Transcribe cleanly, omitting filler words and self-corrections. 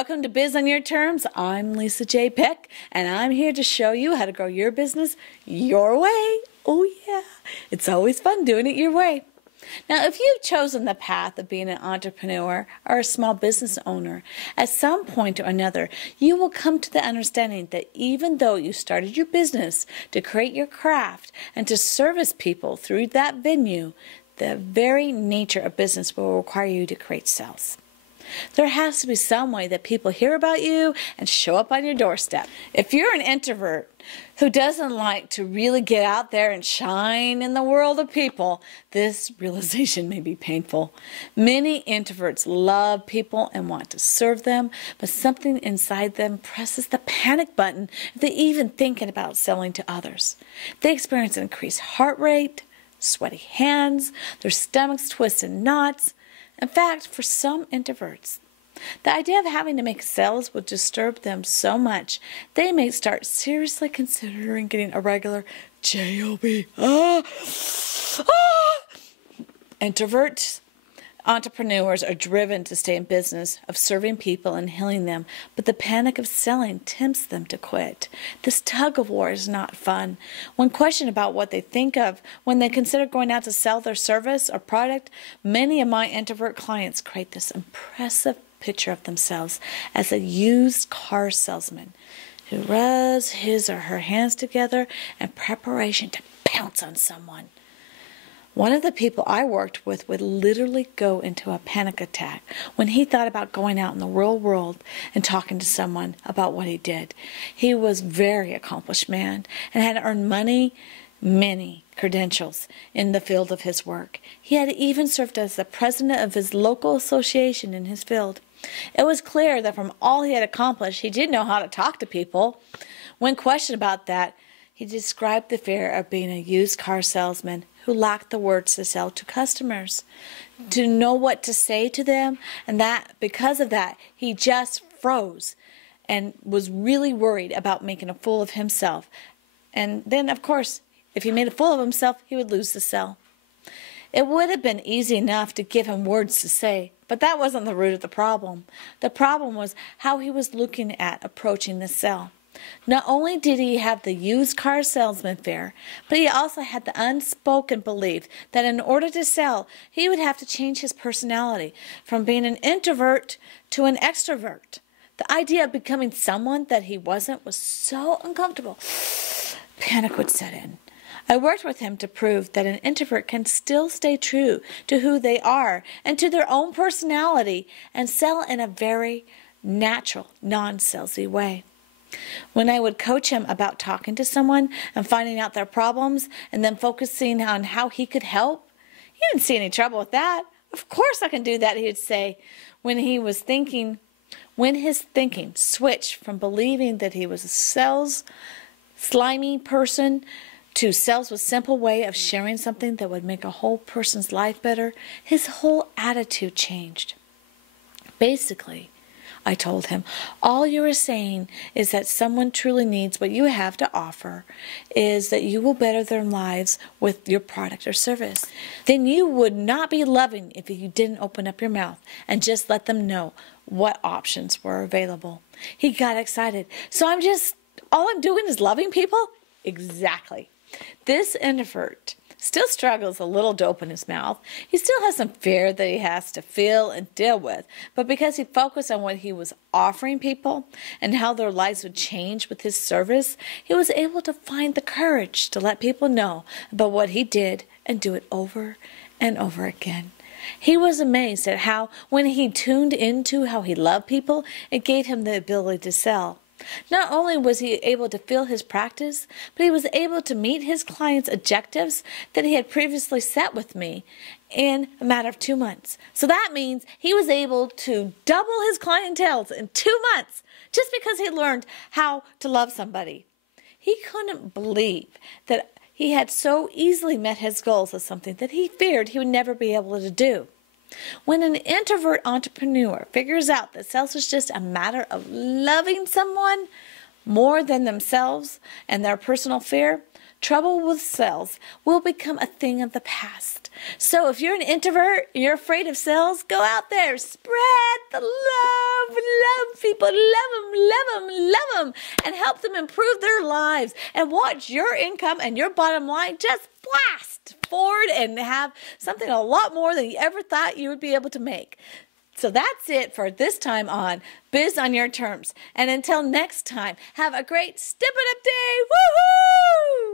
welcome to Biz on Your Terms. I'm Lisa J. Peck, and I'm here to show you how to grow your business your way. Oh yeah, it's always fun doing it your way. Now, if you've chosen the path of being an entrepreneur or a small business owner, at some point or another, you will come to the understanding that even though you started your business to create your craft and to service people through that venue, the very nature of business will require you to create sales. There has to be some way that people hear about you and show up on your doorstep. If you're an introvert who doesn't like to really get out there and shine in the world of people, this realization may be painful. Many introverts love people and want to serve them, but something inside them presses the panic button if they even think about selling to others. They experience an increased heart rate, sweaty hands, their stomachs twist in knots. In fact, for some introverts, the idea of having to make sales will disturb them so much, they may start seriously considering getting a regular job. Introverts, entrepreneurs are driven to stay in business of serving people and healing them, but the panic of selling tempts them to quit. This tug of war is not fun. When questioned about what they think of when they consider going out to sell their service or product, many of my introvert clients create this impressive picture of themselves as a used car salesman who rubs his or her hands together in preparation to pounce on someone. One of the people I worked with would literally go into a panic attack when he thought about going out in the real world and talking to someone about what he did. He was a very accomplished man and had earned many credentials in the field of his work. He had even served as the president of his local association in his field. It was clear that from all he had accomplished, he did know how to talk to people. When questioned about that, he described the fear of being a used car salesman who lacked the words to sell to customers, to know what to say to them, and that because of that, he just froze and was really worried about making a fool of himself. And then, of course, if he made a fool of himself, he would lose the sale. It would have been easy enough to give him words to say, but that wasn't the root of the problem. The problem was how he was looking at approaching the sale. Not only did he have the used car salesman fear, but he also had the unspoken belief that in order to sell, he would have to change his personality from being an introvert to an extrovert. The idea of becoming someone that he wasn't was so uncomfortable. Panic would set in. I worked with him to prove that an introvert can still stay true to who they are and to their own personality and sell in a very natural, non-salesy way. When I would coach him about talking to someone and finding out their problems and then focusing on how he could help, he didn't see any trouble with that. Of course I can do that, he would say, when his thinking switched from believing that he was a sales slimy person to sales with simple way of sharing something that would make a whole person's life better, his whole attitude changed. Basically, I told him, all you are saying is that someone truly needs what you have to offer, is that you will better their lives with your product or service. Then you would not be loving if you didn't open up your mouth and just let them know what options were available. He got excited. So all I'm doing is loving people? Exactly. This introvert still struggles a little to open his mouth. He still has some fear that he has to feel and deal with, but because he focused on what he was offering people and how their lives would change with his service, he was able to find the courage to let people know about what he did and do it over and over again. He was amazed at how, when he tuned into how he loved people, it gave him the ability to sell. Not only was he able to fill his practice, but he was able to meet his clients' objectives that he had previously set with me in a matter of 2 months. So that means he was able to double his clientele in 2 months just because he learned how to love somebody. He couldn't believe that he had so easily met his goals of something that he feared he would never be able to do. When an introvert entrepreneur figures out that sales is just a matter of loving someone more than themselves and their personal fear, trouble with sales will become a thing of the past. So if you're an introvert, you're afraid of sales, go out there, spread the love people, love them, and help them improve their lives, and watch your income and your bottom line just blast forward and have something a lot more than you ever thought you would be able to make. So that's it for this time on Biz on Your Terms. And until next time, have a great Step It Up day. Woohoo!